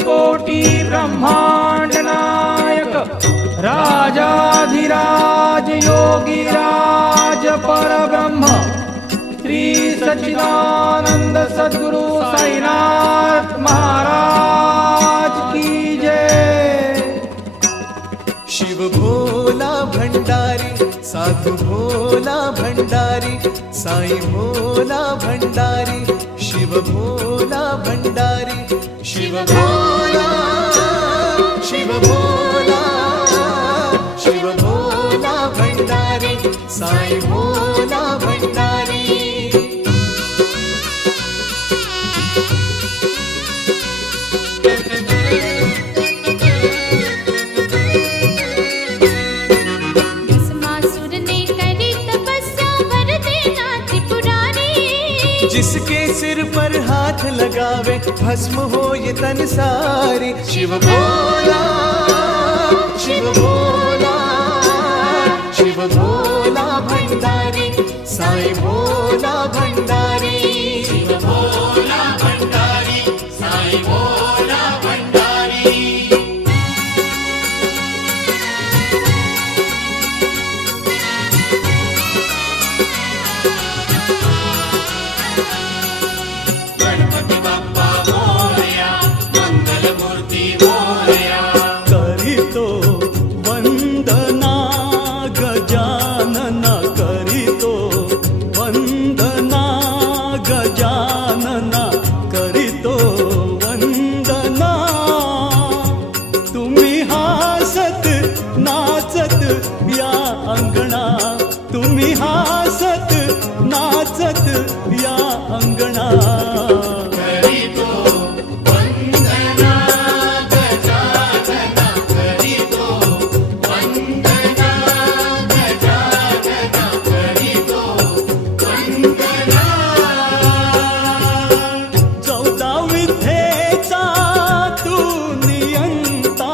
कोटि ब्रह्मांड नायक राजाधिराज योगीराज परब्रह्म श्री सच्चिदानंद सद्गुरु साईनाथ महाराज की जय। शिव भोला भंडारी साधु भोला भंडारी साई भोला भंडारी शिव भोला भंडारी शिव भोला शिव भोला शिव भोला भंडारी साई भोला भंडारी। जिसके सिर पर हाथ लगावे भस्म हो ये तन सारी। शिव भोला शिव भोला शिव भोला भंडारी साई भोला भंडारी शिव भोला भंडारी साई भोला भंडारी। तुम्ही हासत नाचत या अंगणा करीतो वंदना गजानना करीतो वंदना गजानना करीतो वंदना। 14 विद्येचा तू नियंता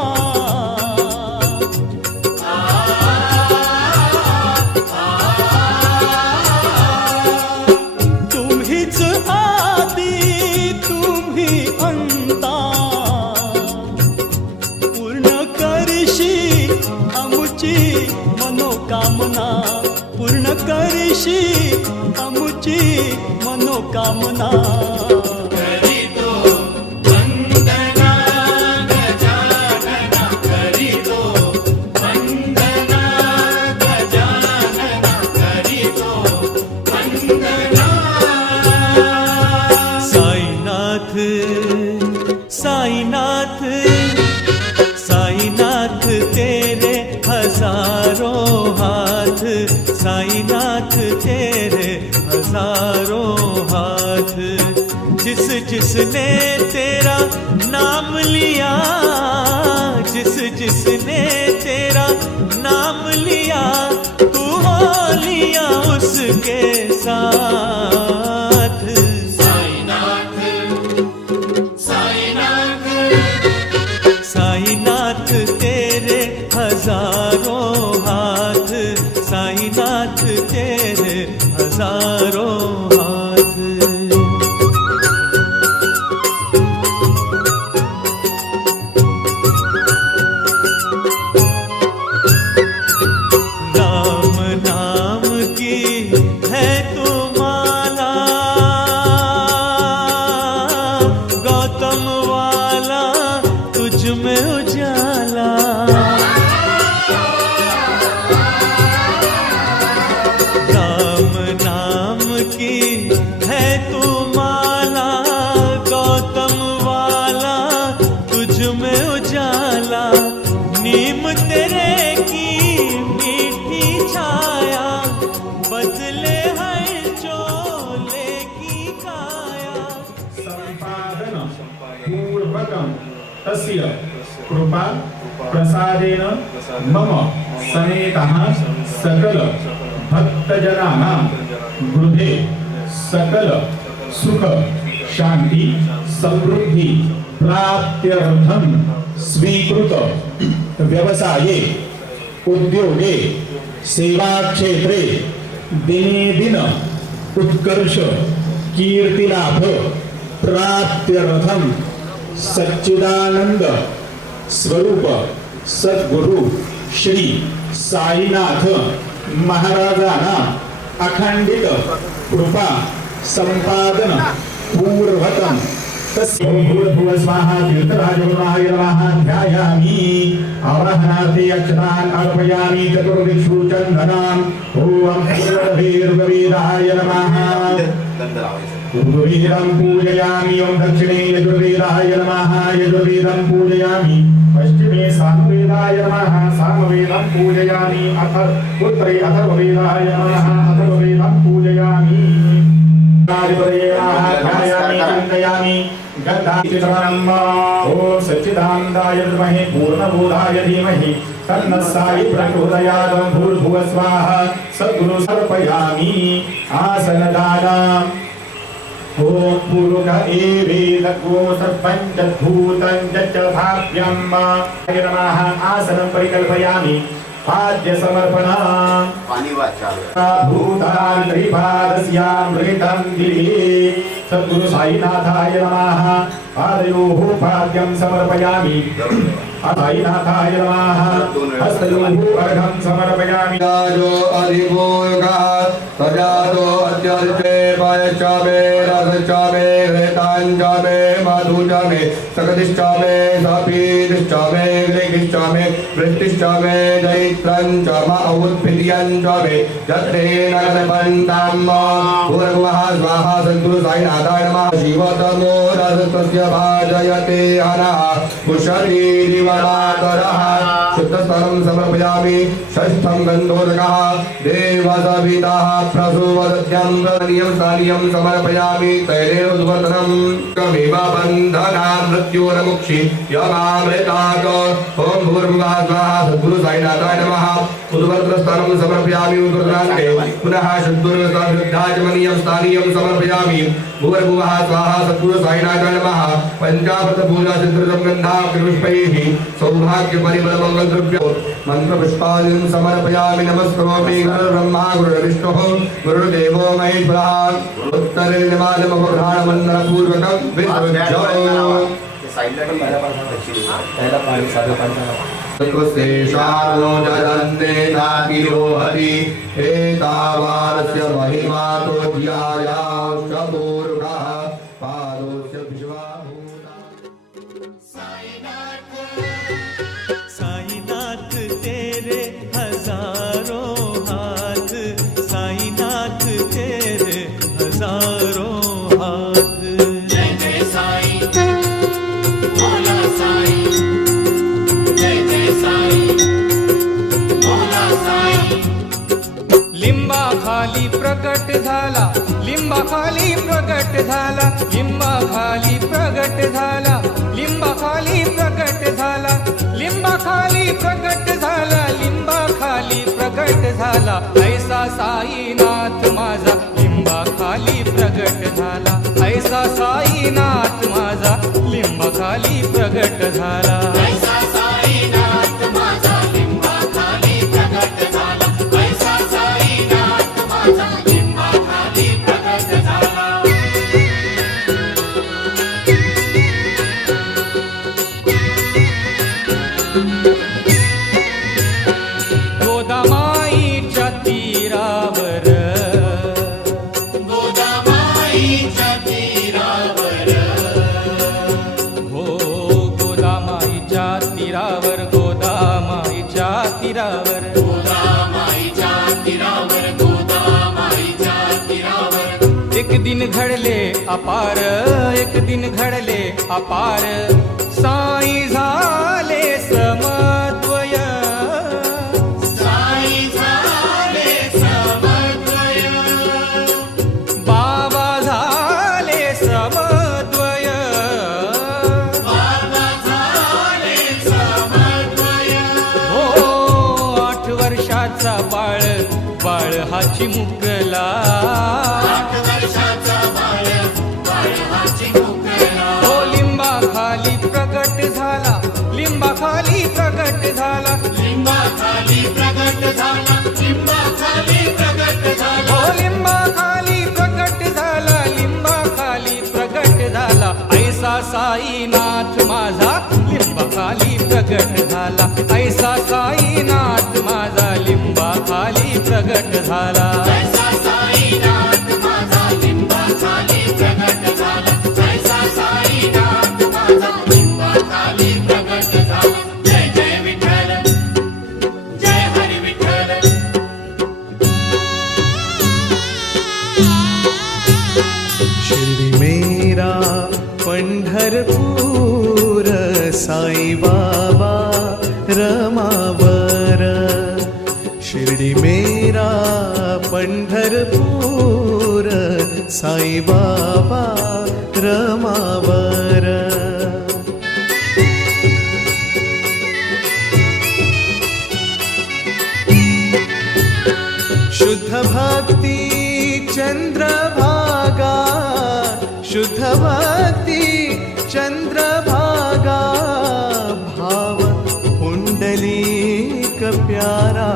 मनोकामना पूर्ण करीशी अमुची मनोकामना करीतो वंदना गजानना करीतो वंदना गजानना करीतो वंदना। साईनाथ साईनाथ साईनाथ तेरे हजारों हाथ साईनाथ तेरे हजारों हाथ। जिस जिसने तेरा नाम लिया जिस जिसने तेरा नाम लिया तू हो लिया उसके साथ। साईनाथ साईनाथ साईनाथ तेरे हजारों हाथ साईनाथ तेरे हजारों हाथ। राम नाम की है तो माला गौतम वाला तुझ में उजाला। राम नाम की है तू माला गौतम वाला तुझ में उजाला। नीम तेरे की मीठी छाया बदले हर चोले की काया। संपादन पूर्वकं तस्य कृपा प्रसादेन मम समेतः सकल भक्तजनानां गृहे सकल सुख शांति समृद्धि प्राप्त्यर्थं स्वीकृत व्यवसाये उद्योगे सेवा क्षेत्रे दिने दिन उत्कर्ष कीर्तिलाभ प्राप्त्यर्थम सच्चिदानंद स्वरूप सद्गुरु श्री साईनाथ महाराजांना अखंडित कृपा संपादन पूर्वकम भूर्भुव स्वाहा तीर्थराजगुरुनाय नमः ध्यायामि आवाहनार्थे अक्षतान् अर्पयामि चतुर्दिक्षु चन्दनान् ओम भूर्भुववेदाय नमः पूर्ववेदं पूजयामि ओम दक्षिणे यजुर्वेदाय नमः यजुर्वेदं पूजयामि पश्चिमे सामवेदाय नमः सामवेदं पूजयामि उत्तरे अथर्ववेदाय नमः अथर्ववेदं पूजयामि चिन्तयामि गन्धाचित्रम् ॐ सच्चिदानन्दाय विद्महे पूर्णबोधाय धीमहि तन्नः साई प्रचोदयात् भूर्भुवः स्वाहा सद्गुरु समर्पयामि आसनदानम् ॐ पुरुष एवेदगो सर्पञ्चभूतं च भाव्यं नमः आसनं परिकल्पयामि पाद्य समर्पणम् भूतान् त्रिपादस्यामृतं दिवे सद्गुरु साईनाथाय नमः पादयोः पाद्यं समर्पयामि साईनाथाय नमः हस्तयोः अर्घं समर्पयामि जो अधिभूयः सजातो अत्यर्चे पायश्चामे रसश्चामे घृताञ्चामे मधुचामे सकतिश्चामे सपीतिश्चामे ग्रेगिश्चामे वृष्टिश्चामे दैत्रञ्च औद्भिर्यञ्चामे जत्रेण गतपन्ताम् भूर्भुवः स्वाहा सद्गुरु साईनाथाय नमः शिवतमो रसस्तस्य भाजयते हनः कुशलीरिवरातरः शुद्धस्थलं समर्पयामि षष्ठं गन्धोदकः देवसवितः प्रसूवदत्यं नियं स्थानीयं समर्पयामि तैलेनोद्वर्तनं कमिव बन्धना मृत्योर्मुक्षि यमामृतात् ॐ भूर्भुवः स्वाहा सद्गुरु साईनाथाय नमः उद्वर्तनस्थानं समर्पयामि उद्वर्तनान्ते पुनः शुद्धोर्वस्ताभिरुद्धाचमनीयं स्थानीयं समर्पयामि भूर्भुवः स्वाहा सद्गुरु साईनाथाय नमः पंचामृत पूजा सिद्धृतं गन्धाक्षपुष्पैः सौभाग्यपरिमलमङ्गलद्रव्यो मन्त्रपुष्पादिं समर्पयामि नमस्करोमि गुरुर्ब्रह्मा गुरुर्विष्णुः गुरुर्देवो महेश्वरः उत्तरे निमालमघ्राणमण्डलपूर्वकं विसृज्यो जयन्ते नातिरोहति एतावानस्य महिमा तो ध्यायाश्चपूर्णः पादोस्य विश्वाभूता साईनाथ तेरे हजारों हाथ साईनाथ तेरे हजारों हाथ जय जय साई भोला साई जय जय साई भोला साई लिंबाखाली प्रगट झाला लिंबाखाली प्रगट झाला लिंबाखाली प्रगट झाला लिंबाखाली प्रगट झाला लिंबाखाली प्रगट झाला लिंबाखाली प्रगट झाला ऐसा साईनाथ माझा लिंबाखाली प्रगट झाला ऐसा साईनाथ माझा लिंबाखाली प्रगट झाला ऐसा साईनाथ माझा लिंबाखाली प्रगट झाला ऐसा साईनाथ माझा लिंबाखाली प्रगट झाला गोदामाईच्या तीरावर गोदामाईच्या तीरावर हो गोदामाईच्या तीरावर गोदामाईच्या तीरावर गोदामाईच्या तीरावर गोदामाईच्या तीरावर एक दिन घडले अपार एक दिन घडले अपार साई झाले समद्वय साई झाले समद्वय बाबा झाले समद्वय बाबा झाले समद्वय हो 8 वर्षाचा बाळ बाळ हा चिमुकला 8 वर्षाचा बाळ बाळ हा चिमुकला हो लिंबाखाली प्रगट झाला लिंबाखाली प्रगट झाला लिंबाखाली साईनाथ माझा लिंबाखाली प्रगट झाला, ऐसा साईनाथ माझा लिंबाखाली प्रगट झाला. ऐसा साईनाथ माझा लिंबाखाली प्रगट झाला, ऐसा साईनाथ माझा लिंबाखाली प्रगट झाला. जय जय विठ्ठल, जय हरी विठ्ठल. शिर्डी मेरा पंढरपूर साई बाबा रमावर. शिर्डी मेरा पंढरपूर साई बाबा रमावर. शुद्ध भक्ती चंद्रभागा, शुद्ध भक्ती चंद्रभागा. भाव पुंडलीक प्यारा,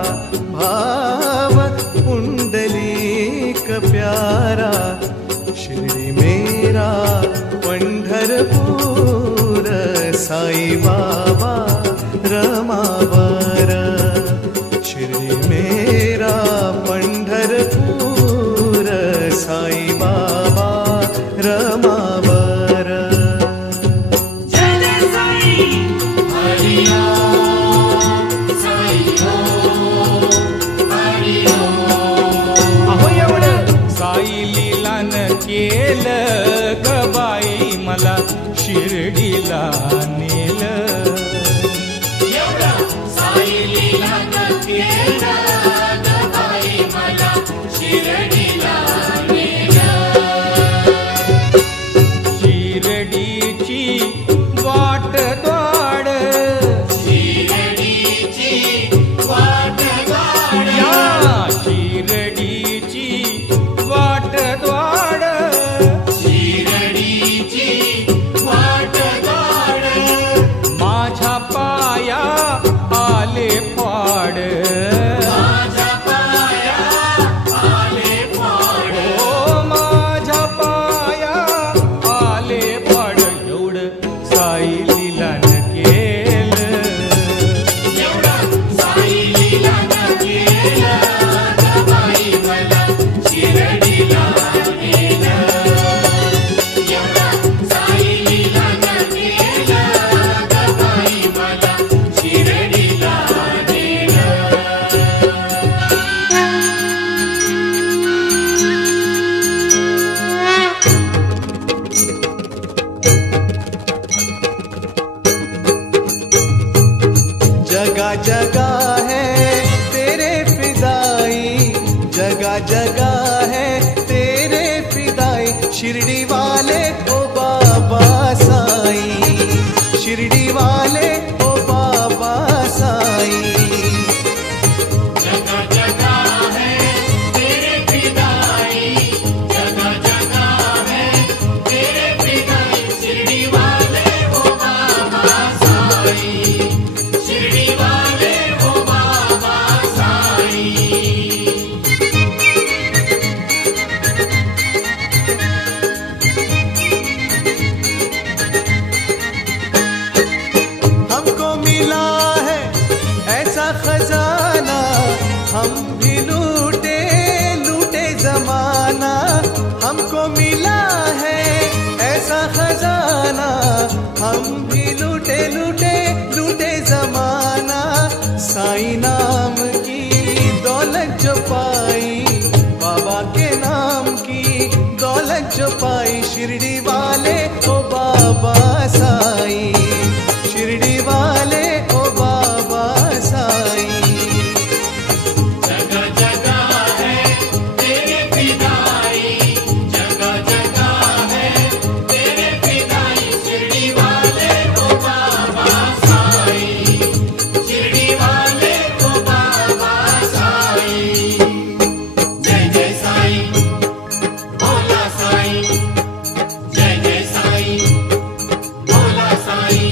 भाव पुंडलीक प्यारा. शिर्डी मेरा पंढरपूर साई बाबा रमावर. शिर्डी मेरा पंढरपूर साई बाबा रमावर. जय जय साई हरि ओम, साई ओम हरि ओम. अहो एवढं साई लीलानं केलं ग बाई मला शिर्डीला नेलं. एवढं साई लीलानं केलं ग बाई मला शिर्डीला नेलं. शिर्डीची वाट द्वाड, शिर्डीची वाट गाड, या शिर्डीची वाट द्वाड. शिर्डीची वाट गाड. माझ्या पाया आले पाड, माझ्या पाया आले पाड. ओ माझ्या पाया आले पाड. एवढं साई लीलानं केलं, एवढं साई लीलानं केलं ग बाई मला शिर्डीला नेलं. एवढं साई लीलानं केलं ग बाई मला शिर्डीला नेलं. जगा जगा है तेरे फिदाई, जगा जगा है तेरे फिदाई. शिरडी वाले ओ बाबा साई, शिरडी वाले ओ बाबा साई. जगा जगा है तेरे फिदाई, जगा जगा है तेरे फिदाई. शिर्डी वाले ओ बाबा साई, शिर्डी वाले ओ बाबा साई. हमको मिला है ऐसा खजाना, हम भी लूटे लूटे जमाना. हमको मिला है ऐसा खजाना, हम भी लूटे लूटे लूटे जमाना. साई नाम की दौलत जो पाई, बाबा के नाम की दौलत जो पाई. शिरडी वाले ओ बाबा साई, शिरडी वाले ओ बाबा साई. जगा जगा है तेरे फिदाई, जगा जगा है तेरे फिदाई. शिर्डी वाले ओ बाबा साई, शिर्डी वाले ओ बाबा साई. जय जय साई भोला साई, जय जय साई भोला साई.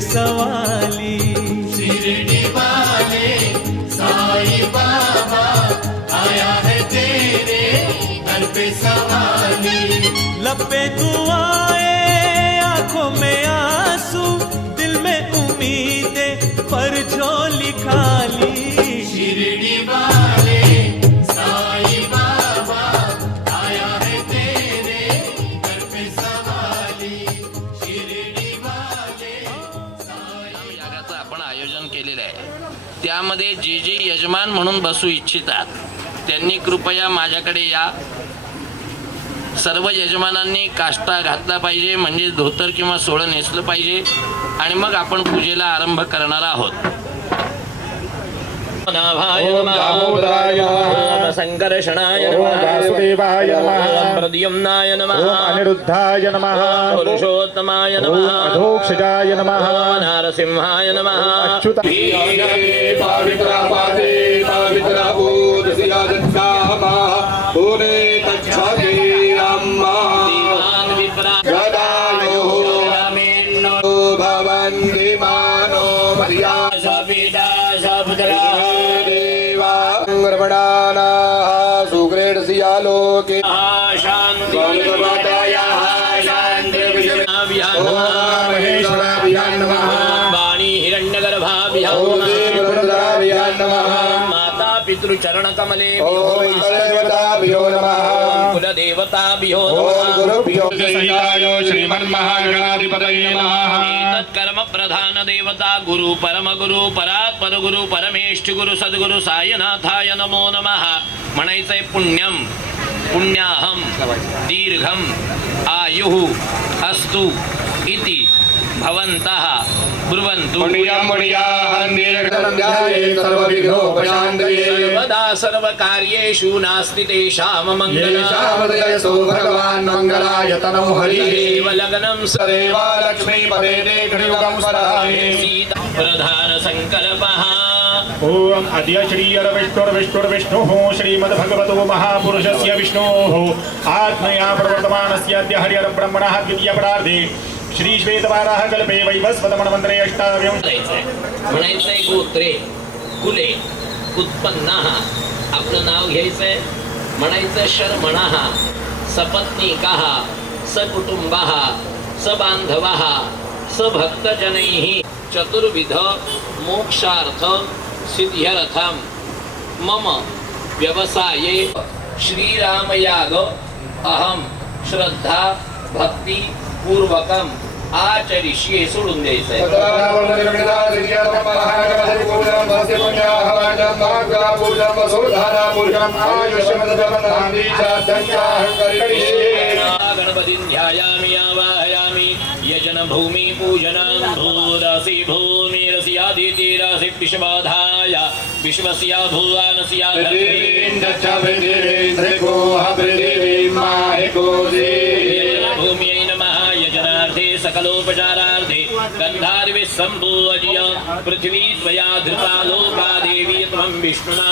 सवाली शिरडी वाले साईं बाबा आया है तेरे दर पे सवाली लब पे दुआएं आंखों में आंसू दिल में उम्मीदें पर झोली खाली शिरडी वाले साईं बाबा आया है तेरे दर पे सवाली शिरडी वाले यागाचं आपण आयोजन केलेलं आहे त्यामध्ये जे जे यजमान म्हणून बसू इच्छितात त्यांनी कृपया माझ्याकडे या सर्व यजमानांनी काष्टा घातला पाहिजे म्हणजे धोतर किंवा सोळं नेसलं पाहिजे आणि मग आपण पूजेला आरंभ करणार आहोत दामोदराय नमः संकर्षणाय ओम वासुदेवाय नमः प्रद्युम्नाय नमः ओम अनिरुद्धाय नमः पुरुषोत्तमाय ओम नमः अधोक्षजाय नमः नारसिंहाय नमः अच्युत पवित्र पादे पवित्र बोधसिया दत्तामा पुरे तच्छागे रामा गदायो भवन्ति मानो मर्या देवा रमणाना सुग्रेडसिया लोके महेश्वराभ्यां नमः वाणी हिरण्यगर्भाभ्यां ओम देवरुद्राभ्यां नमः माता पितृचरणकमले ओम देवताभ्यो नमः कुलदेवताभ्यो ओम गुरुभ्यो सहिताय श्रीमन्महागणाधिपतये नमः कर्म प्रधान देवता गुरु परम गुरु परात्पर गुरु परमेष्ठ गुरु सद्गुरु सायनाथाय नमो नमः म्हणायचंय पुण्यम पुण्याहम दीर्घम आयुः अस्तु इति भवन्तः ब्रुवन्तु सर्वदा सर्वकार्येषु नास्ति तेषां मङ्गलम् भगवान् मंगलाय तनो हरि देव लग्नं सदेवा लक्ष्मी पदे देवयुगं स्वराहे सीता प्रधान संकल्पः ओम अद्य श्री विष्णुः श्रीमद्भगवतो महापुरुषस्य विष्णोः आत्मया प्रवर्तमानस्य अद्य हरिहरब्रह्मणः द्वितीयपरार्धे श्री श्वेतवाराह कल्पे वैवस्वतमन्वन्तरे अष्टाविंश म्हणायचंय गोत्रे कुले उत्पन्नः आपलं नाव घ्यायचंय म्हणायचं शर्मणः सपत्नीकः सकुटुंबः सबांधवः सभक्तजनैः चतुर्विध मोक्षार्थ सिद्ध्यर्थम मम व्यवसाये श्रीरामयाग अहम श्रद्धा भक्ती पूर्वकम आचरिष्ये सोडून द्यायचंय गणपतिं ध्यायामि आवाहयामि यजन भूमि पूजनं भूरसि भूमिरस्यादिति रसि विश्वधाय विश्वस्य भुवनस्य भूम्यै नमः यजनार्थे सकलोपचारार्थे गन्धार्वे सम्भूज्य पृथ्वी त्वया धृता लोका देवी त्वं विष्णुना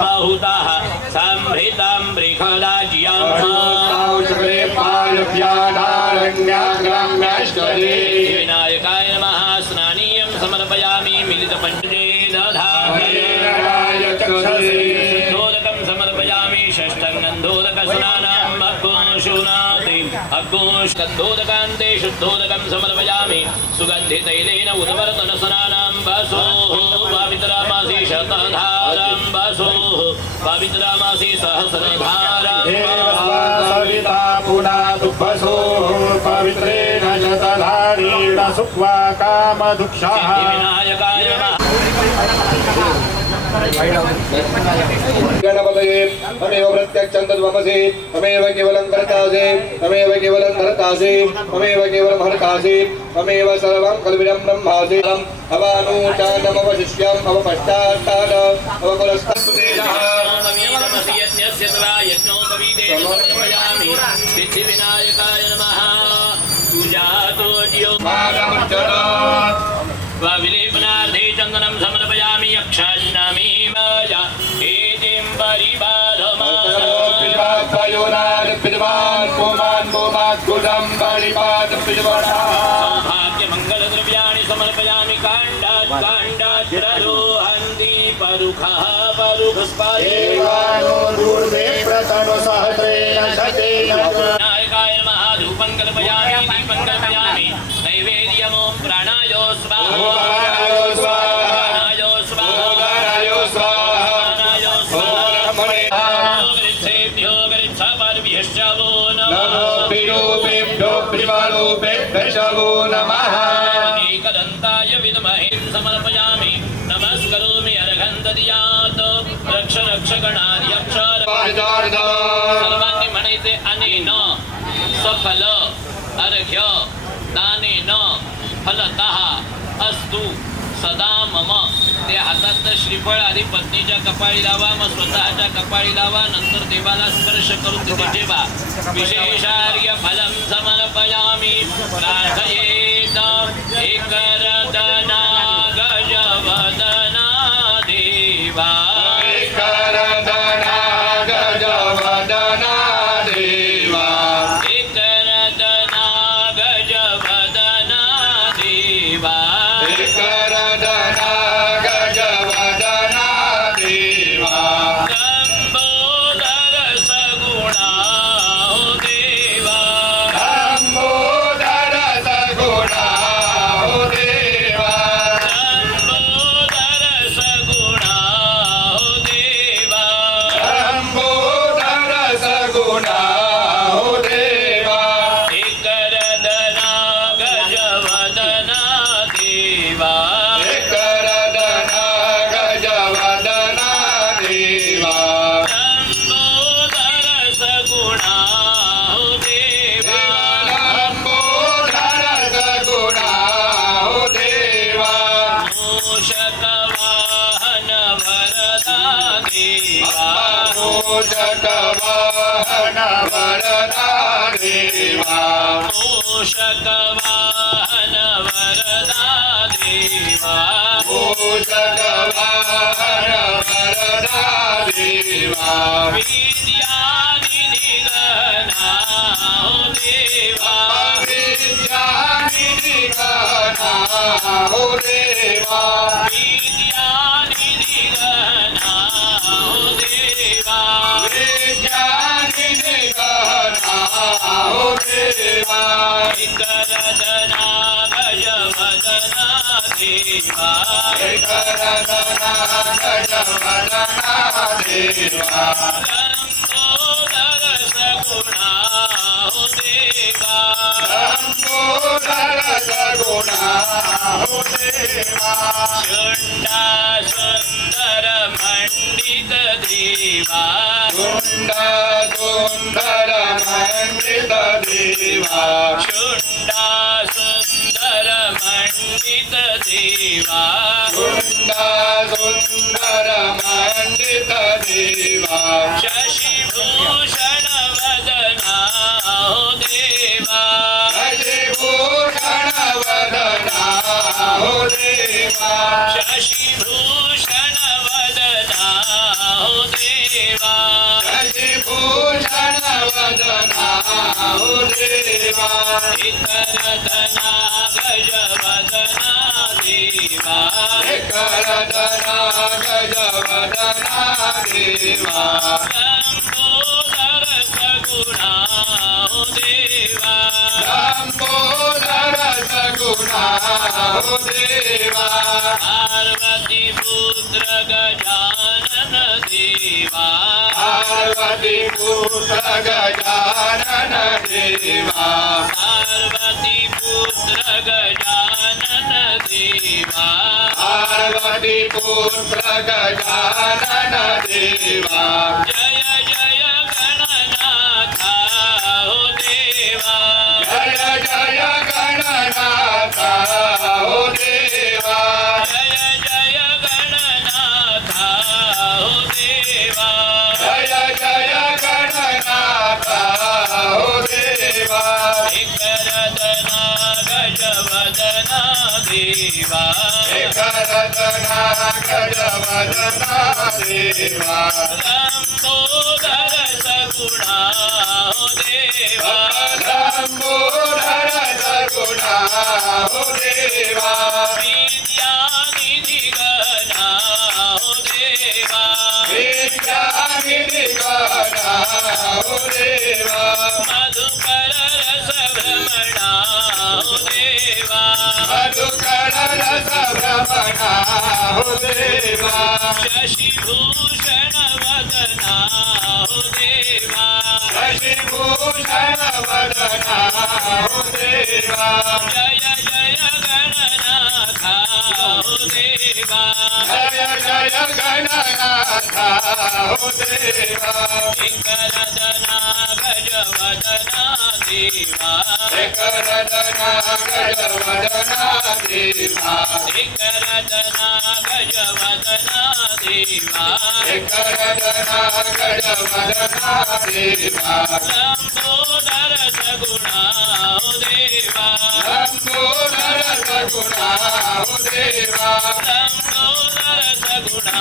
बाहुताः सम्भृतां बृहदाज्यां विनायकाय नमः स्नानीयं समर्पयामि मिलितपञ्चजे दधादोदकं समर्पयामि षष्ठं गन्धोदकस्नानाम् अग्गोशूनाते अग्गोष्कन्दोदकान्ते शुद्धोदकं समर्पयामि सुगन्धितैलेन उद्वर्तनस्नानां वसोः पवित्रमासि शतधारां वसोः पवित्रमासि सहस्रधारां पवित्रेण शतधारेण सुक्वा कामदुःखाः विनायकाय नमः गणपतये तमेव प्रत्यक्षं तद्वमसि तमेव केवलं कर्तासि तमेव केवलं धर्तासि तमेव केवलं हर्तासि तमेव सर्वं कल्विदं ब्रह्मासि अवानूचानमवशिष्यम् अवपश्चात्तान अवकुलस्तुतेजः सिद्धिविनायकाय नमः पूजातोज्यो विलेपनार्थे चन्दनं समर्पयामि यक्षान्नामी माया एतिं परिबाधमा विद्वान् पुमान् गुदं बलिपाद पिबडा भाग्य मंगल द्रव्याणि समर्पयामि काण्डात् काण्डात् प्ररोहन्ति परुखः परुखस्पादे देवानो दूर्वे प्रतनु सहस्रेण शतेन नायकाय महाधूपं कल्पयामि दीपं कल्पयामि नैवेद्यमो प्राणाय स्वाहा प्राणाय स्वाहा प्राणाय स्वाहा प्राणाय स्वाहा प्राणाय स्वाहा गृच्छेभ्यो गृच्छपर्भ्यश्च वो नमो नमः विरूपेभ्यो विमारूपेभ्यो नमः एकदन्ताय विद्महे समर्पयामि नमस्करोमि अर्घन्तदियात् रक्ष रक्ष गणाध्यक्ष सर्वांनी म्हणायचे अनेन सफल अर्घ्य दानेन फलतः अस्तु सदा मम ते हातात श्रीफळ आधी पत्नीच्या कपाळी लावा मग स्वतःच्या कपाळी लावा नंतर देवाला स्पर्श करून तिथे ठेवा विशेषार्घ्य फलं समर्पयामि प्रार्थयेत एकरदना गजवदना देवा करदना गजवदना देवा एकरदना गजवदना देवा करदना गजवदना देवा लंबोदर सगुणा हो देवा लंबोदर सगुणा हो देवा लंबोदर सगुणा हो देवा लंबोदर सगुणा हो देवा एकरदना गजवदना देवा करदना गजवदना देवा लंबोदर सगुणा हो देवा लंबोदर सगुणा हो देवा मूषक वाहन वरदा देवा मूषक वाहन वरदा देवा मूषक वाहन वरदा देवा मूषक वाहन वरदा देवा विद्यानिधि गणा हो देवा विद्यानिधि गणा हो देवा विद्यानिधि गणा हो देवा विद्यानिधि गणा हो देवा करदना गजवदना देवा करदना गजवदना देवा लंबोदर सगुणा हो देवा लंबोदर सगुणा हो देवा शुंडा सुंदर मंडित देवा सुंदर सुंदर मंडित देवा शुंडा सुंदर मंडित देवा सुंदर सुंदर मंडित देवा शशिभूषण वदना हो देवा शशिभूषण वदना हो देवा शशिभूषण वदना हो देवा शशिभूषण वदना हो देवा करदना गजवदना देवा करदना गजवदना देवा लंबोदर सगुणा हो देवा लंबोदर सगुणा हो देवा पार्वती पुत्र गजानन देवा पार्वती पुत्र गजानन देवा पार्वती पुत्र गजानन देवा पार्वती पुत्र गजानन देवा जय जय गणनाथ हो देवा जय जय गणनाथ हो देवा जय जय गणनाथ हो देवा जय जय गणनाथ हो देवा करदना गजवदना देवा करदना गजवदना देवा लंबोदर सगुणा हो देवा लंबोदर सगुणा हो देवा विद्यानिधि गणा हो देवा विद्यानिधि गणा हो देवा मधुकर रस भ्रमणा हो देवा मधुकर रस भ्रमणा हो देवा शशिभूषण वदना हो देवा शशिभूषण वदना हो देवा जय जय गणनाथा हो देवा जय जय गणनाथ हो देवा एकरदना गजवदना देवा एकरदना गजवदना देवा एकरदना गजवदना देवा एकरदना गजवदना देवा लंबोदर सगुणा हो देवा लंबोदर सगुणा हो देवा लंबोदर सगुणा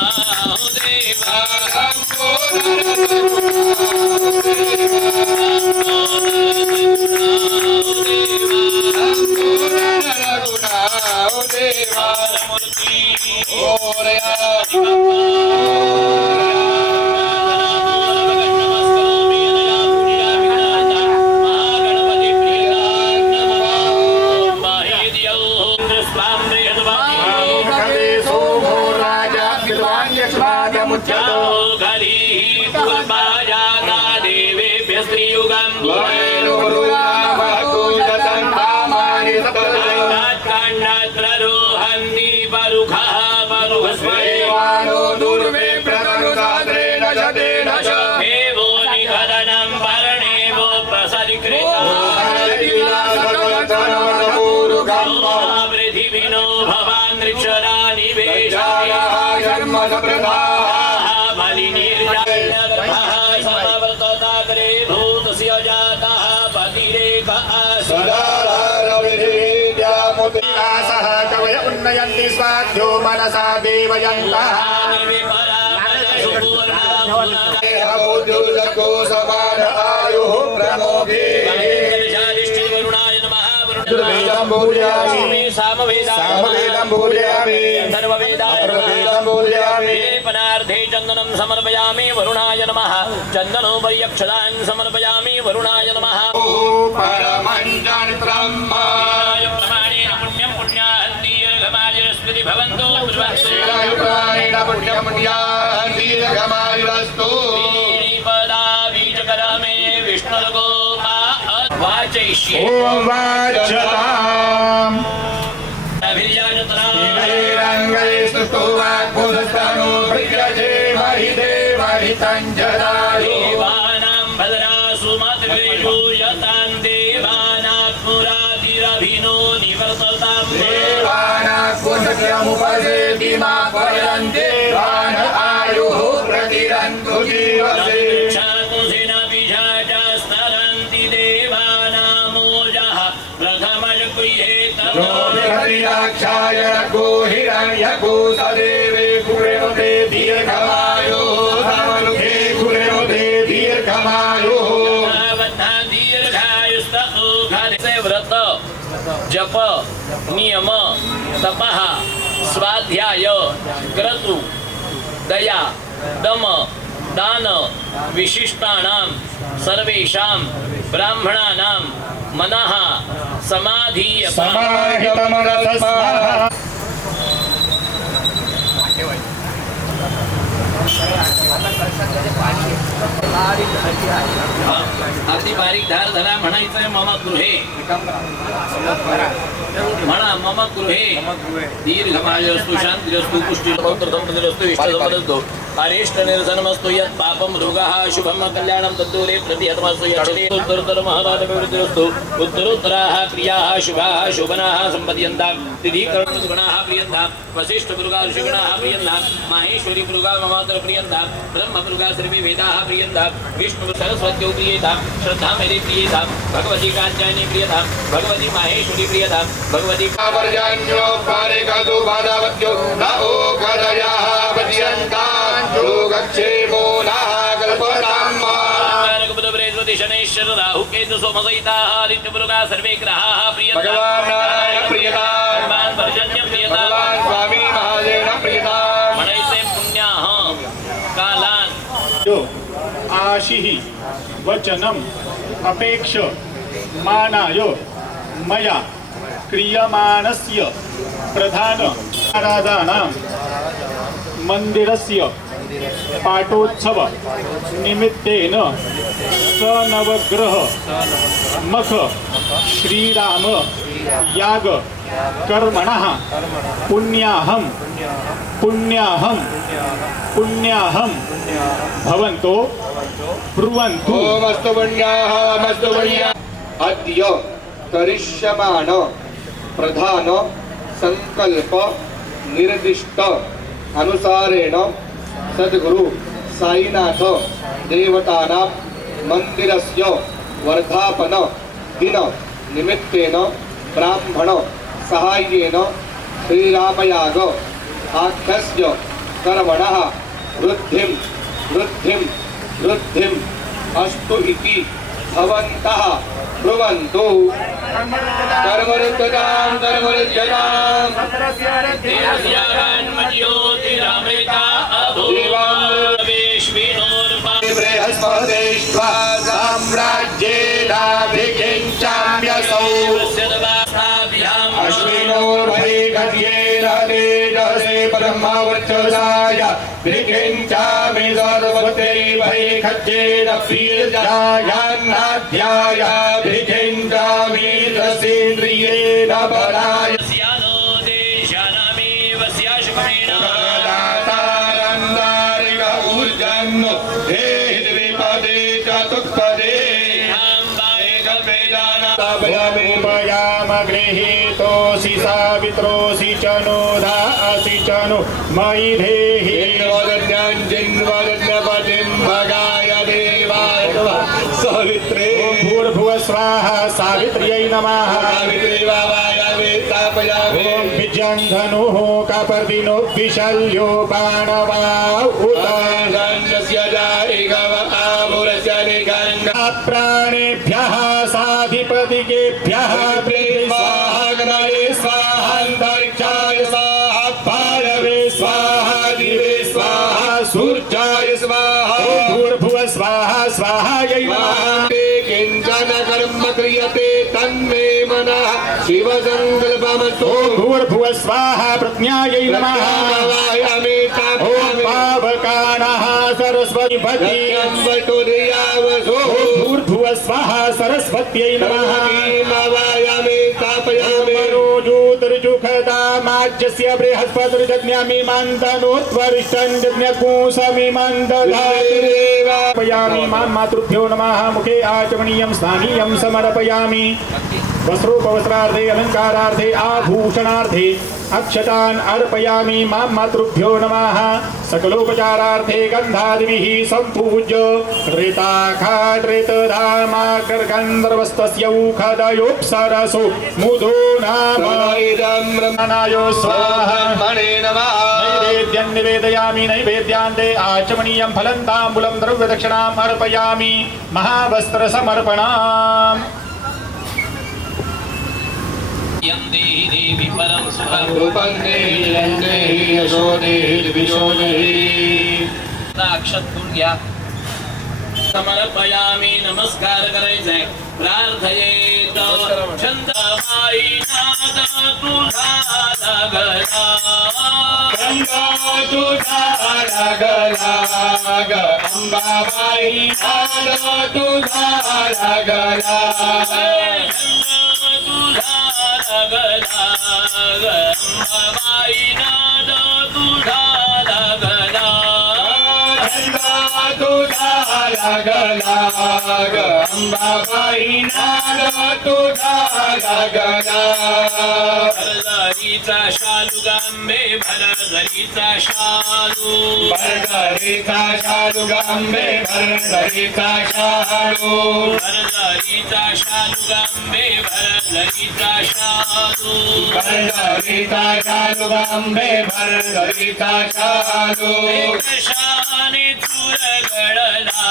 हो देवा लंबोदर सगुणा हो देवा पृथिवीनो भवान् ऋक्षराणि वेशाय बलिनीर्जायगर्भः समावर्तताग्रे भूतस्य जातः पतिरेकः सह कवय उन्नयन्ति स्वाध्यो मनसा देवयन्तः देहबुद्धिर्जगो समान आयुः प्रमोदे दुर्वेदं बोधयामि सामवेदं बोधयामि अथर्ववेदं बोधयामि पनार्थे चन्दनं समर्पयामि वरुणाय नमः चन्दनोपरि अक्षतान् समर्पयामि वरुणाय नमः परमञ्जन ब्रह्मा प्रमाणेन पुण्यं पुण्याहन्ति दीर्घमायुरस्मृति भवन्तु शिवायुप्राणेन पुण्यं पुण्यान् दीर्घमायुरस्तु श्रीपदा बीजकरमे विष्णुर्गोपा वाचयिष्ये ॐ वाचताम् रङ्गै स्तुतो वाग्भुतस्तनो प्रियजे महिदे महितञ्जदायो देवानां भद्रासु मातृषु यतां देवानात्मुरादिरभिनो निवर्ततां देवानात्मुसत्यमुपसेति मा परन्ते देवान आयुः प्रतिरन्तु जीवसे क्षाकुसिनपिशाचास्तरन्ति देवानामोजः प्रथमजगृह्येत हरियाक्षाय रघो हिरण्यको सदेवे कुरेणुते दीर्घमायुः धमनुते कुरेणुते दीर्घमायुः व्रत जप नियम तपः स्वाध्याय क्रतु दया दम दान विशिष्टानां सर्वेषां ब्राह्मणानां मनः समाधीयता समाहितमनस्सः अगदी बारीक धार धरा म्हणायचंय मम गृहे म्हणा मम गृहे दीर्घमायुरस्तु शांतिरस्तु पुष्टिरस्तु इष्टसंपदस्तु अरिष्ट निर्धनमस्तु यत् पापं रोगः शुभं कल्याणं तद्दूरे प्रतिहतमस्तु यक्षते उत्तरोत्तर महाभारतविवृद्धिरस्तु उत्तरोत्तराः क्रियाः शुभाः शोभनाः सम्पद्यन्तां तिथिकरणगुणाः प्रियन्तां वसिष्ठमृगा ऋषिगणाः प्रियन्तां माहेश्वरी मृगा ममातर प्रियन्तां ब्रह्ममृगा सर्वे वेदाः प्रियन्तां विष्णु सरस्वत्यो प्रियतां श्रद्धा मेरी प्रियतां भगवती कात्यायनी प्रियतां भगवती माहेश्वरी प्रियतां भगवती पर्जन्यो पारिकतु बाधावत्यो न ओघदयाः पश्यन्तां योगक्षेमो न कल्पताम् बृहस्पति शनैश्वर राहु केतु सोमसहिताः आदित्यपुरुषाः सर्वे ग्रहाः प्रियता भगवान नारायण प्रियता भगवान पर्जन्य प्रियता भगवान स्वामी महादेव प्रियता म्हणैसे पुण्याः कालान् यो आशिः वचनम् अपेक्ष मानाय मया क्रियमाणस्य प्रधान आराधनां मन्दिरस्य पाटोत्सव निमित्तेन सनवग्रह मख श्रीराम याग कर्मणः पुण्याहं भवन्तो ब्रुवन्तु। ओम अस्तु पुण्याः मस्तु पुण्या अद्य करिष्यमाण प्रधान संकल्प निर्दिष्ट अनुसारेण सद्गुरु साईनाथ देवतानां मंदिरस्य वर्धापन दिन निमित्तेन ब्राह्मण सहाय्येन श्रीरामयाग आख्यस्य कर्मणः वृद्धिं अस्तु इति भवन्तः ब्रुवन्तु। कर्मरुद्धतां बृहस्पतिष्वा साम्राज्येनाभिषिञ्चाम्यसौ अश्विनोर्भैर्घ्येन तेजसे ब्रह्मवर्चसाय विषिञ्चामि सर्वदैवैर्घ्येन प्रियजायान्नाध्याय विषिञ्चामि तस्येन्द्रियेण बलाय गृहीतोऽसि सावित्रोऽसि च नोदासि च नो मयि धेहि भगाय देवाय सावित्रे भूर्भुवः स्वाहा सावित्र्यै नमः। ॐ विजन्धनुः कपर्दिनो विशल्यो बाणवा उत प्राणेभ्यः साधिपतिकेभ्यः स्वाहान्तरिक्षाय स्वाहा पारवे स्वाहा दिवे स्वाहा सूर्याय स्वाहा भूर्भुवः स्वाहा स्वाहायै नमः। किञ्चन कर्म क्रियते तन्मे मनः शिवसङ्कल्पमस्तु। भूर्भुवः स्वाहा प्रज्ञायै नमः। ॐ पावकानः सरस्वती भूर्भुवः स्वाहा सरस्वत्यै नमः। मनोजूतर्जुखदामाज्यस्य बृहस्पतिर्जज्ञामि मन्दनोत्वरिष्टं जज्ञकूसमि मन्दधातुरेवापयामि मां मातृभ्यो नमः। मुखे आचमनीयं स्थानीयं समर्पयामि। वस्त्रोपवस्त्रार्थे अलङ्कारार्थे आभूषणार्थे अक्षतान् अर्पयामि मां मातृभ्यो नमः। सकलोपचारार्थे गन्धादिभिः सम्पूज्य ऋताखाद्रितधामाकर्गन्धर्वस्तस्य उखदयोप्सरसो मुदो नाम स्वाहा। नैवेद्यं निवेदयामि नैवेद्यान्ते आचमनीयं फलं ताम्बूलं द्रव्यदक्षिणाम् अर्पयामि महावस्त्रसमर्पणाम्। देवी परम सुखम अक्षत फूल घ्या समर्पयामी नमस्कार करायचा आहे प्रार्थयेत चंद्रबाई नाद तुझा लागला अंबाबाई नाद तुझा लागला अंबाबाई नाद तुझा लागला अंबाबाई नाद तुझा लागला भरदरीचा शालू गांबे भरदरीचा शालू भरदरीचा शालू गांबे भरदरीचा शालू भरदरीचा शालू गांबे अंबे भरदरीचा शालू भरदरीचा शालू अंबे भरदरीचा शालू कशाने चुरगळला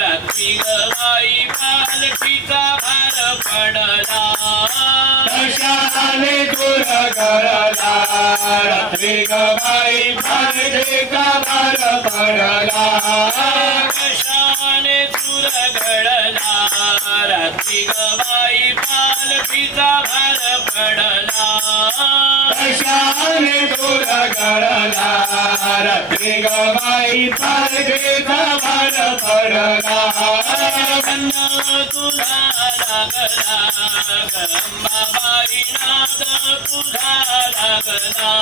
रात्री गवाई पालखीचा भार पडला कशाने चुरगळला रात्री गवाई पालखीचा भार पडला कशाने चुरगळला रात्री गवाई पालखीचा भार पडला कशाने चुरगळला रात्री गवाई पालखीचा भार पडला गंध तुझा लागला अंबाबाई नाद तुझा लागला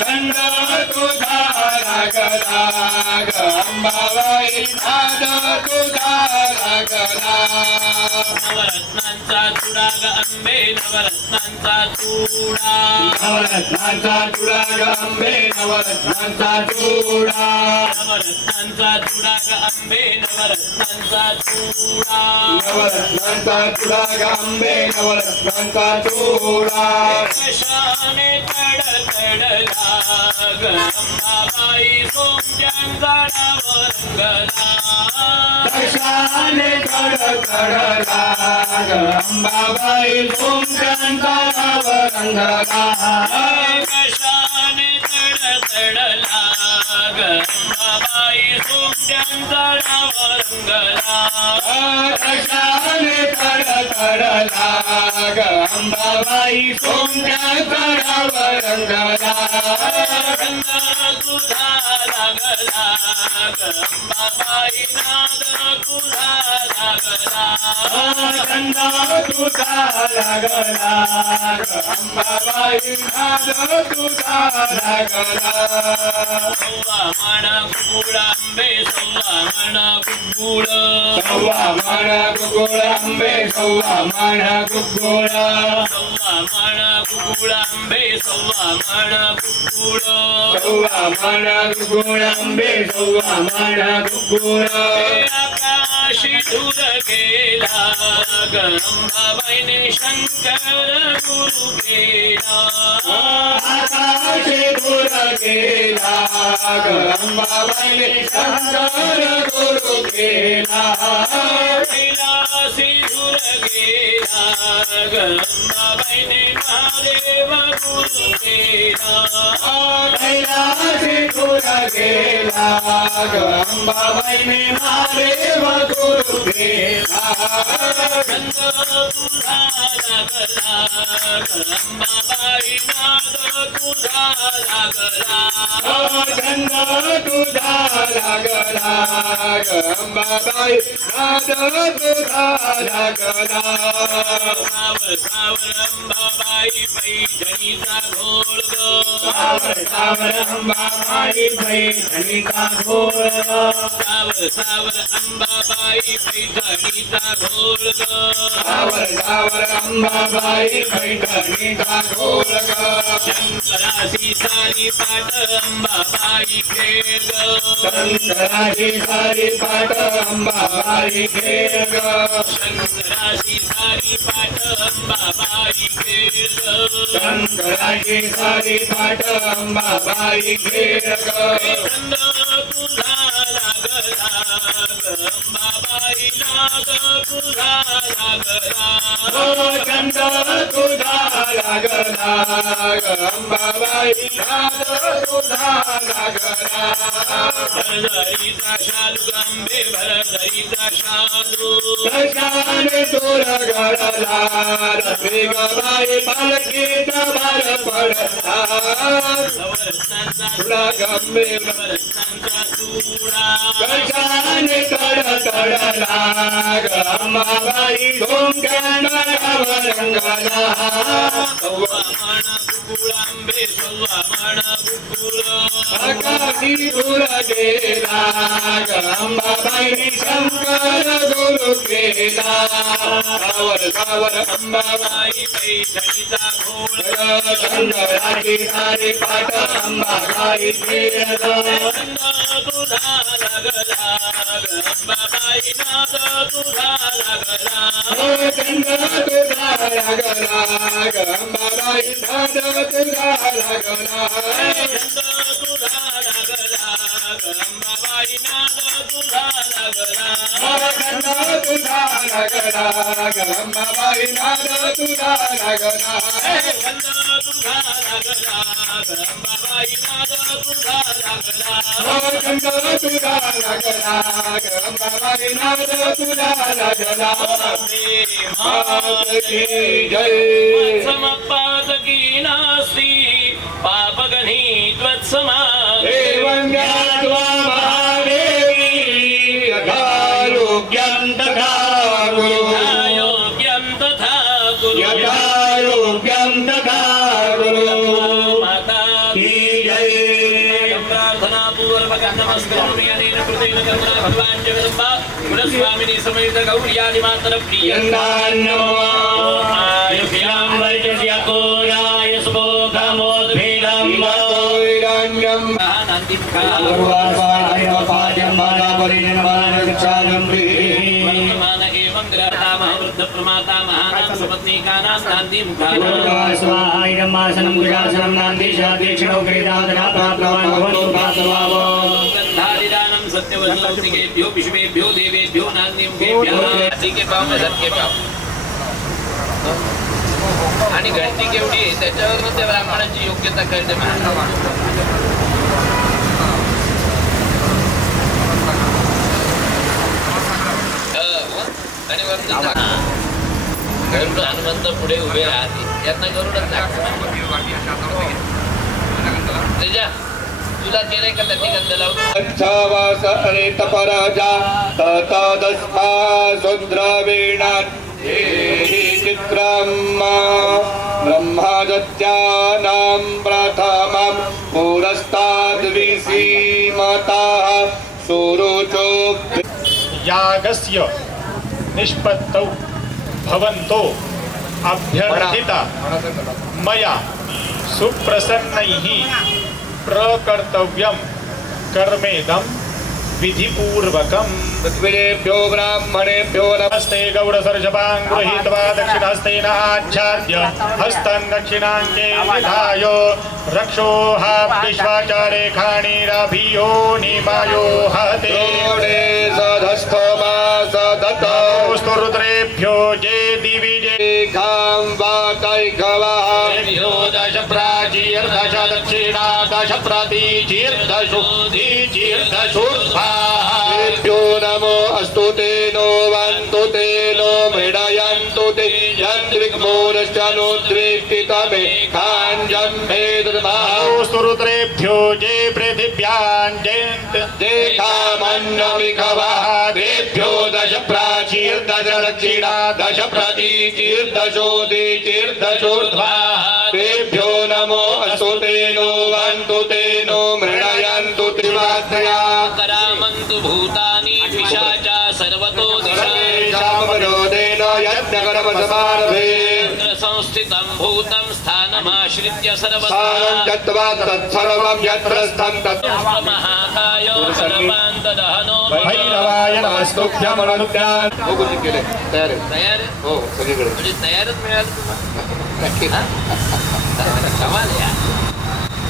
गंध तुझा लागला अंबाबाई नाद तुझा लागला नवरत्नांचा चुडा ग अंबे नवरत्नांचा चुडा नवरत्नांचा चुडा ग अंबे नवरत्नांचा चुडा नवरत्नांचा चुडा ग अंबे नवरत्नांचा चुडा नवरत्नांचा चुडा ग अंबे नवरत्नांचा चुडा कशाने तडतडला ग अंबाबाई सोमच्यांचा रंगला कशाने कडकडला ग अंबाबाई सोमच्यांचा रंगला कशाने तडतडला ग अंबाबाई सोमच्यांचा रंगला कशाने कडकडला ग अंबाबाई सोमच्यांचा रंगला गंध तुझा लागला ग अंबाबाई नाद तुझा लागला गंध तुझा लागला ग अंबाबाई नाद तुझा लागला सव्वा म्हणा कुकुळ अंबे सव्वा म्हणा कुकुळ सव्वा म्हणा कुकुळ अंबे सव्वा म्हणा कुकुळ सव्वा म्हणा कुकुळ अंबे सव्वा म्हणा कुकुळ सव्वा म्हणा कुकुळ अंबे सव्वा म्हणा कुकुळ आकाशी धूर गेला ग अंबाबाईने शंकर गुरु केला आकाशे दूर गेला ग अंबाबाईने शंकर गुरु केला कैलासी धूर गेला ग अंबाबाईने महादेव गुरु केला कैलासी दूर गेला ग अंबाबाईने महादेव गुरु केला गंध तुझा लागला ग अंबाबाई नाद तुझा लागला गंध तुझा लागला ग अंबाबाई नाद तुझा लागला सावर सावर अंबाबाई पैठणीचा घोळ ग सावर सावर अंबाबाई पैठणीचा घोळ सावर सावर अंबाबाई पैठणीचा घोळ ग सावर सावर अंबाबाई पैठणीचा घोळ शंकराची सारी पाट अंबाबाई खेळ ग शंकराची सारी पाट अंबाबाई खेळ शंकराची सारी पाट अंबाबाई खेळ ग शंकराची सारी पाट अंबाबाई खेळ गंध तुझा लागला ग अंबाबाई नाद तुझा लागला गंध तुझा लागला ग अंबाबाई नाद तुझा लागला भरदरीचा शालू अंबे भरदरीचा शालू कशाने तोर गळला रत्रे गबाई पालखीचा भार पडला नवरत्नांचा तुला गंबे नवरत्नांचा चुडा कशाने कडकडला ग अंबाबाई धोंड्याला रंगला सव्वा म्हणा कुकुळ अंबे सव्वा म्हणा कुकुळ आकाशी दूर गेला ग अंबाबाई शंकर गुरु केला सावर सावर अंबाबाई पैठणीचा घोळ शंकराची सारी पाट अंबाबाई खेळ तुझा लागला अंबाबाई नाद तुझा लागला चंद्र तुझा लागला अंबाबाई नाद तुझा लागला चंद्र तुझा लागला अंबाबाई नाद तुझा लागला चंद्र तुझा लागला अंबाबाई नाद तुझा लागला जय समपादकी नास्ति पापगणी त्वत्समा एवं ज्ञात्वा महादेवी यथायोग्यं तथा कुरु योग्यं तथा कुरु यथायोग्यं तथा कुरु माता की जय प्रार्थनापूर्वक नमस्करोमि अनेन कृतेन कर्मणा भगवान् जगदम्बा कुलस्वामिनी समेत गौर्यादि मातर यन्नान्नमो आयुष्यां वर्चस्य कोराय सुभोगमोद्भेदं वैराण्यं वर्तमान एवं ग्रहता महावृद्ध प्रमाता महानां सपत्नीकानां नान्दी मुखानां गंधादिदानं सत्यवचोक्तिकेभ्यो विश्वेभ्यो देवेभ्यो नान्यमुखेभ्यः हाथी के पाव में धन के पाव आणि घंटी केवढी आहे त्याच्यावरून त्या ब्राह्मणाची योग्यता कळते आणि वरती गरुड हनुमंत पुढे उभे राहते यांना गरुडच तेजा तुला केलंय का त्यांनी गंध लावून अच्छावास अरे तपराजा ततदस्मा सुद्रवीणात् हेहि चित्रं ब्रह्मदत्यानां प्रथमं पुरस्ताद्विसीमतः सुरुचो यागस्य निष्पत्तौ भवन्तो अभ्यर्थिता मया सुप्रसन्नैः प्रकर्तव्यं कर्मेदं विधिपूर्वकम् पृथ्वीभ्यो ब्राह्मणेभ्यो हस्ते गौडसर्षभां गृहीत्वा दक्षिणहस्तेन आच्छाद्य हस्तं दक्षिणाङ्गे निधाय रक्षोः विश्वाचारेखाणिरभियो निमायो हते सधस्थमा सदतो रुद्रेभ्यो जे दिवि जे खां वातैकवः भ्यो दश प्राचीर्दश दक्षिणा दश तेभ्यो नमो अस्तु ते नो वन्तु ते नो मृडयन्तु ते यन्त्रिग्मूरश्चनुद्रिष्टितमे खाञ्जम्भे रुद्रेभ्यो जे पृथिव्यां जे खामन्नविखवः तेभ्यो दश प्राचीर्दश दक्षिणा दश प्रतीचीर्दशोदीचीर्दशोर्ध्वा तेभ्यो नमो अस्तु ते नो वन्तु ते नो मृडयन्तु त्रिमात्रया करामन्तु भूतानि पिशाचा सर्वतो दिशामरोदेन यज्ञकर्मसमारभे संस्थितं भूतं स्थानमाश्रित्य सर्वथा स्थानं गत्वा तत्सर्वं यत्र स्थं तत् महाकाय सर्वान्तदहनो भैरवाय नमस्तुभ्यमनुद्यान भोगुजी केले तयार आहे तयार आहे? हो सगळीकडे म्हणजे तयारच मिळालं तुम्हाला कमाल आहे यार.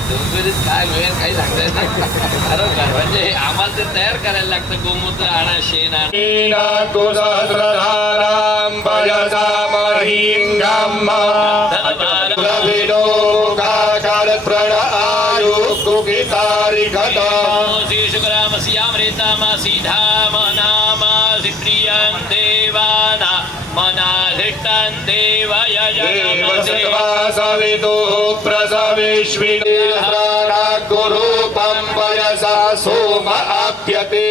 डोंबिवलीत काय मिळेल काही सांगता येत नाही खरोखर म्हणजे आम्हाला ते तयार करायला लागतं गोमूत्र आणा शेण आणा ीनाकुसहस्रधारां वयसामहीङ्गम् प्रणआयुगुगितारिघट शुक्रामस्यामृतामासीधामनामासि प्रियं देवाना मनाधिष्ठं देवयजनमते सविदुः प्रसविष्विनीरूपं वयसा सोम आप्यते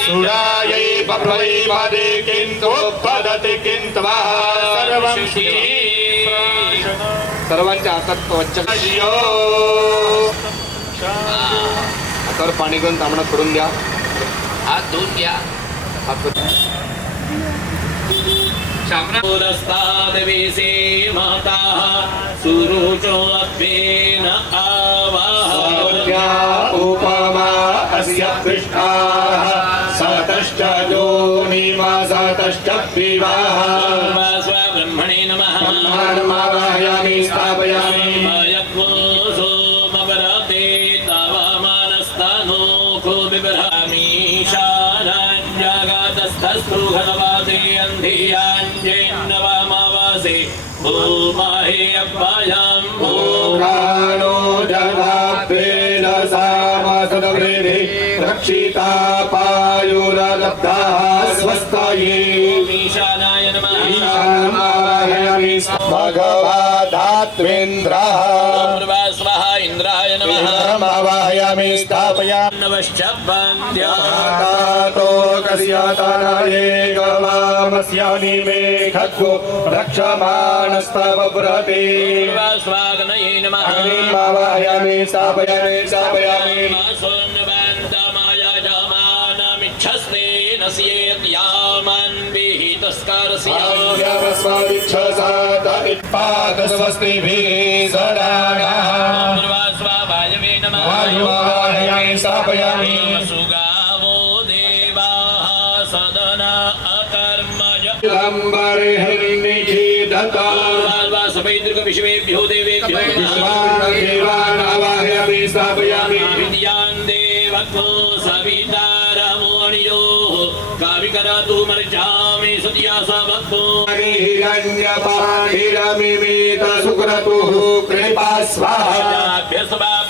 सुरायै बभ्रै मदे किन्तु पदति किन्त्वा सर्वं सर्वांच्या हातात वच्चकश्यो हातावर पाणी घेऊन तांबडा करून द्या हात धुवून घ्या शाम्रस्तादवेसे माता सुरुचोऽप्येन आवाह उपमा अस्य पृष्ठाः स्वाहा स्वा ब्रह्मणे नमः ब्रह्माणमावाहयामि स्थापयामि यज्ञो सोमवरते तावामानस्तानो को बिभ्रामि शाराज्यागातस्थस्तु भगवते अन्धियाञ्जेन्नवामावासे भूमाहे अप्पायां ओकानो जनाभ्येन सामसदवृद्धि रक्षिता पायुरलब्धाः स्वस्ताये ईशानाय नमः ईशानमावाहयामि भगवधात्वेन्द्रः पूर्वा स्वाहा इन्द्राय नमः इंद्रमावाहयामि स्थापयामि नवश्च वन्द्या तातो कस्यातनाये गवामस्यानि मे खड्गो रक्षमाणस्तव बृहति पूर्वा स्वागनये नमः अग्निमावाहयामि स्थापयामि स्थापयामि मासोन्नवान्तमाया जामानमिच्छस्ते नस्येत् यामन्विहितस्कारस्य आव्यवस्वादिच्छसात इत्पादस्वस्तिभिः सदानः पूर्वा स्वावायवे नमः वायुमावाहयामि स्थापयामि सुगावो देवाः सदना अकर्मज लम्बर्हिन्निषीदता विश्वेभ्यो देवेभ्यो विश्वान्देवानावाहयामि स्थापयामि विद्यान् देवको सवितारमोणियो काविकरातु मर्जामि सत्या सवक्तो हिरण्यपाहिरमिमीत सुक्रतुः कृपा स्वाहा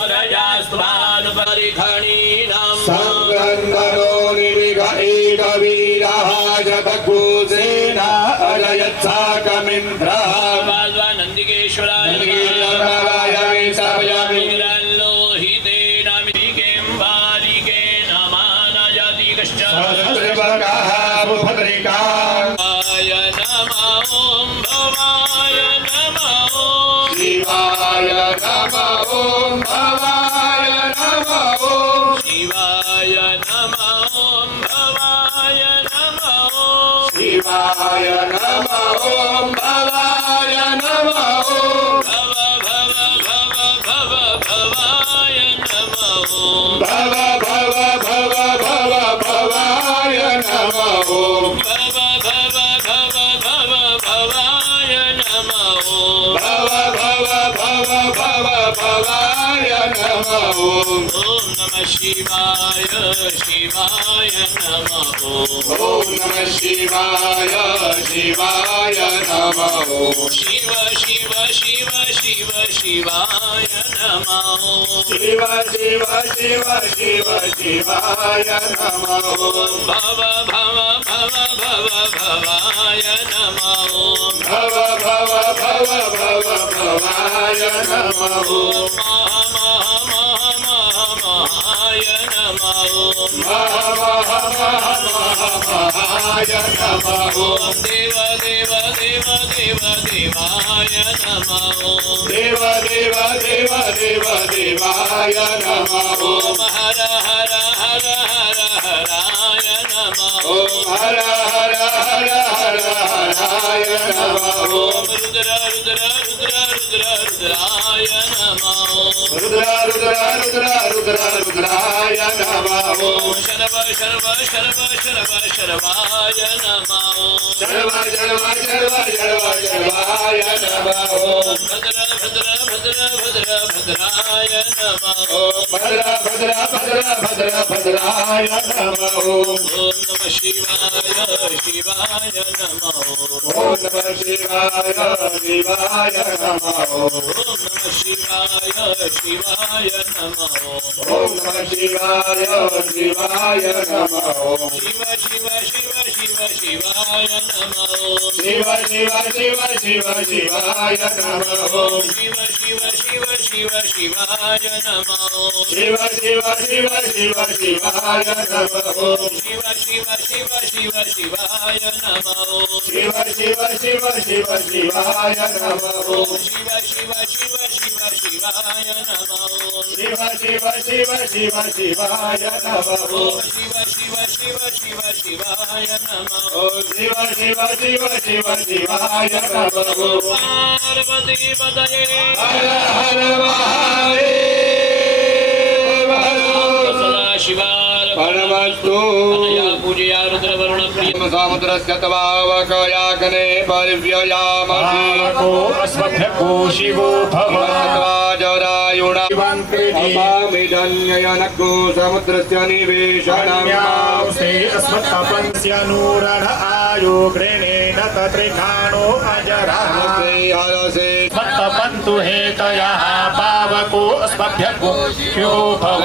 प्रजास्त्वानुपरिखणीनां सङ्गन्दनो निमिष एकवीरः जतकुसेन अजयत्साकमिन्द्रः नन्दिकेश्वराय नन्दिकेश्वराय स्थापयामि लोहितेनामिकें बालिकेन मानजातिकश्च सहस्रवर्गः भूभद्रिका आय नमः ॐ भवाय नमः शिवाय नमः ॐ भवाय नमः ॐ शिवाय नमः ॐ भवाय नमः शिवाय नमः ॐ भवाय नमः भव भव भव भव भवाय नमः भव भव भव भव भवाय नमः भव भव भव भव भवाय नमः भव भव भव भव भवाय नमः ॐ नमः शिवाय शिवाय नमः ॐ नमः शिवाय शिवाय नमः शिव शिव शिव शिव शिवाय नमः शिव शिव शिव शिव शिवाय नमः भव भव भव भव भवाय नमः भव भव भव भव भवाय नमः महा महा महा महा महाय नमः मह मह मह मह महाय नमः देव देव देव देव देवाय नमः देव देव देव देव देवाय नमः हर हर हर हर हराय नमः हर हर हर हर हराय नमः रुद्र रुद्र रुद्र रुद्र रुद्राय नमः रुद्र रुद्र रुद्र रुद्र रुद्राय नमः शर्व शर्व शर्व शर्व शर्वाय नमः शर्व शर्व शर्व शर्व शर्वाय नमः भद्र भद्र भद्र भद्र भद्राय नमः भद्र भद्र भद्र भद्र भद्राय नमः ॐ नमः शिवाय शिवाय नमः ॐ नमः शिवाय शिवाय नमः ॐ नमः शिवाय शिवाय नमः ॐ नमः शिवाय शिवाय नमः शिव शिव शिव शिव शिवाय नमः शिव शिव शिव शिव शिवाय नमः शिव शिव शिव शिव शिवाय नमः शिव शिव शिव शिव शिवाय नमः शिव शिव शिव शिव शिवाय नमः शिव शिव शिव शिव शिवाय नमः शिव शिव शिव शिव शिवाय नमः शिव शिव शिव शिव शिवाय नमः शिव शिव शिव शिव शिवाय नमः शिव शिव शिव शिव शिवाय नमः पार्वती पतये हर हर महादेव शिवार परमस्तु अनया पूजया रुद्रवरुण प्रिय समुद्रस्य तवावकयाकने परिव्ययामसि पावको अस्मभ्यको शिवो भव जरायुणा अपामिदन्ययनको समुद्रस्य निवेशनम् अन्यास्ते अस्मत्तपन्स्यनूरण आयो घृणेन तत्रिखाणो अजरः हरसे मत्तपन्तु हेतयः पावको अस्मभ्यको शिवो भव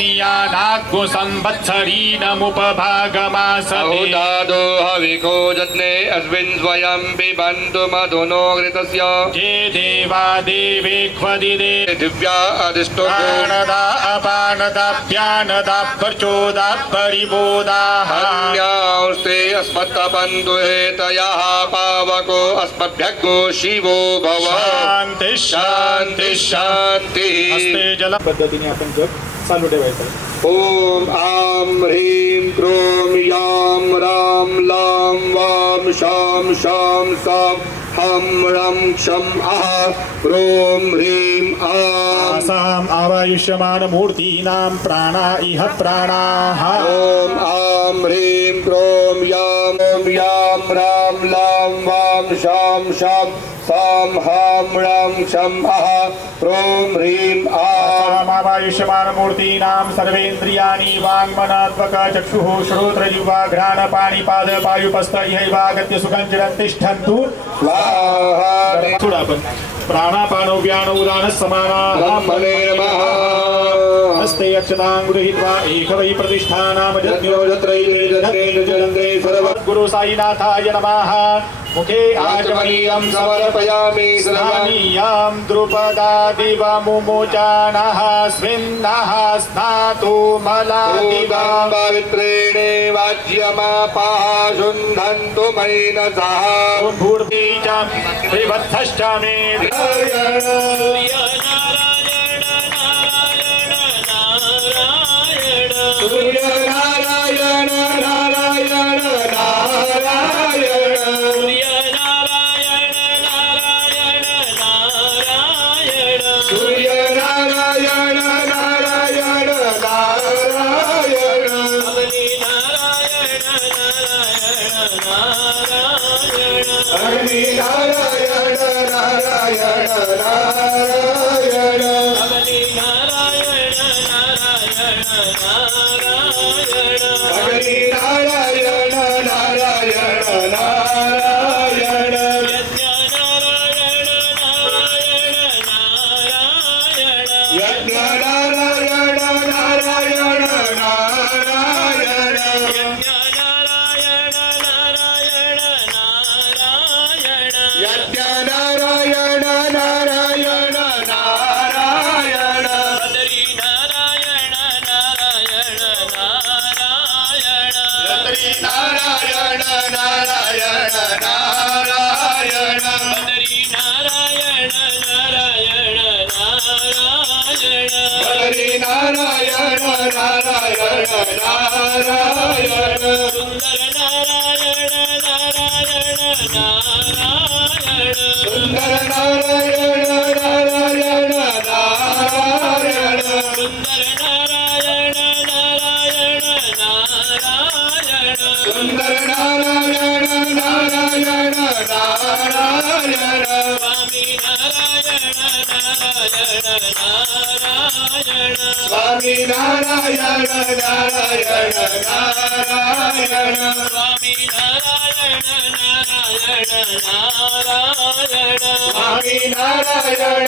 नियानाग्गो संवत्सरीनमुपभागमासते दादो हविको जत्ने अस्मिन् स्वयं पिबन्तु मधुनो घृतस्य ये देवा देवेक्वदिदे दिव्या अधिष्ठो प्राणदा अपानदाभ्यानदा प्रचोदा परिबोधाः अन्यास्ते अस्मत्तपन्तु हेतयः पावको अस्मभ्यग्गो शिवो भव शांती शान्ति शान्तिः हस्ते जल पद्धतीने आपण जप चालू ठेवायचं ॐ आं ह्रीं क्रों यां रां लां वां शां शां सां हं रं क्षं आह ह्रों ह्रीं आं आसाम आवायुष्यमान मूर्तीनां प्राणा इह प्राणाः ॐ आं ह्रीं क्रों यां रां लां वां शां शां सां हं रं क्षं आह ह्रों ह्रीं आं आसाम आवायुष्यमान मूर्तीनां सर्वेन्द्रियाणि वाङ्मनात्मक चक्षुः श्रोत्रजिह्वा घ्राण पाणिपाद पायुपस्त इहैवागत्य सुखं चिरं तिष्ठन्तु स्वाहा थोडं आपण प्राणापानो व्यानो उदानः समानाः ब्रह्मणे नमः हस्ते अक्षतां गृहीत्वा एकवै प्रतिष्ठानां यज्ञो जत्रे सर्व गुरु साईनाथाय नमः मुखे आचमनीयं समर्पयामि सर्वं स्नानीयां द्रुपदादिवमुमोचानः स्विन्नः स्नातु मलादिवा पवित्रेण वाच्यमापाः शुन्धन्तु मनसः भूर्बीजं विवत्थश्च मे सूर्यनारायण नारायण नारायण सूर्यनारायण नारायण नारायण हरिनारायण नारायण नारायण हरिनारायण नारायण नारायण यज्ञनारायण नारायण नारायण यज्ञनारायण नारायण नारायण नारायण नारायण नारायण हरिनारायण नारायण नारायण सुंदर नारायण नारायण नारायण सुंदर नारायण नारायण नारायण स्वामी नारायण नारायण नारायण स्वामी नारायण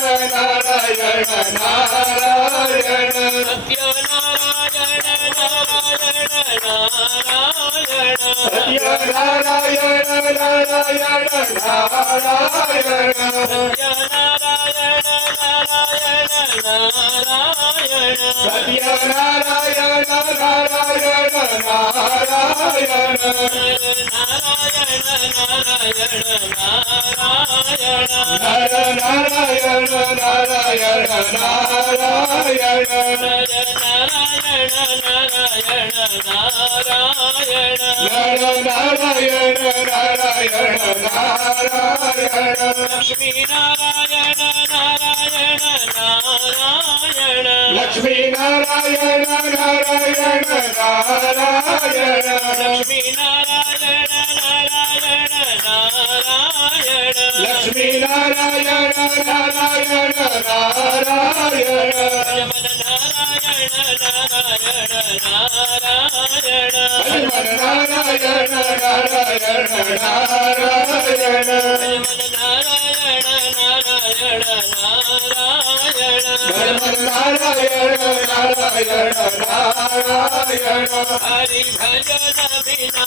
नारायण नारायण सत्यनारायण नारायण नारायण सत्यनारायण नारायण नारायण नर नारायण नारायण नारायण नर नारायण नारायण नारायण लक्ष्मी नारायण नारायण नारायण नारायण लक्ष्मी नारायण नारायण नारायण लक्ष्मी नारायण नारायण नारायण मन नारायण नारायण नारायण मन नारायण नारायण नारायण मन नारायण नारायण नारायण मन नारायण नारायण नारायण हरि भजन बिना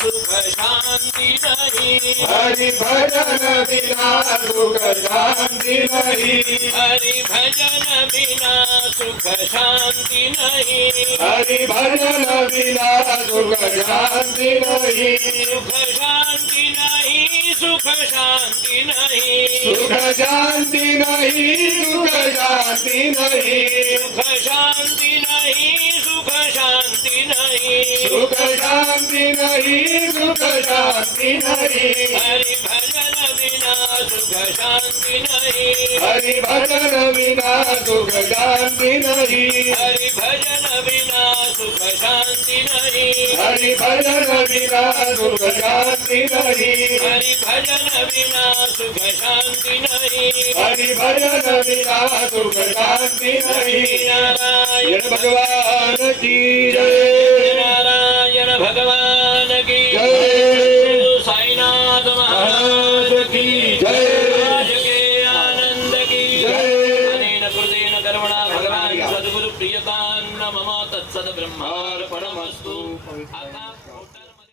सुख शांति नहीं हरि भजन बिना सुख शांति नहीं हरि भजन बिना सुख शांति नहीं हरि भजन बिना सुख शांति नहीं सुख शांति नहीं सुख शांति नहीं सुख शांति नहीं सुख शांति नहीं सुख शांति नहीं सुख शांति नहीं सुख शांति नहीं सुख शांति नहीं हरि भजन बिना सुख शांति नहीं हरि भजन बिना सुख शांति नहीं हरि भजन बिना सुख शांति नहीं हरि भजन बिना सुख शांति नहीं हरि भजन बिना सुख शांति नहीं हरि भजन बिना सुख शांति नहीं नारायण भगवान की जय नारायण भगवान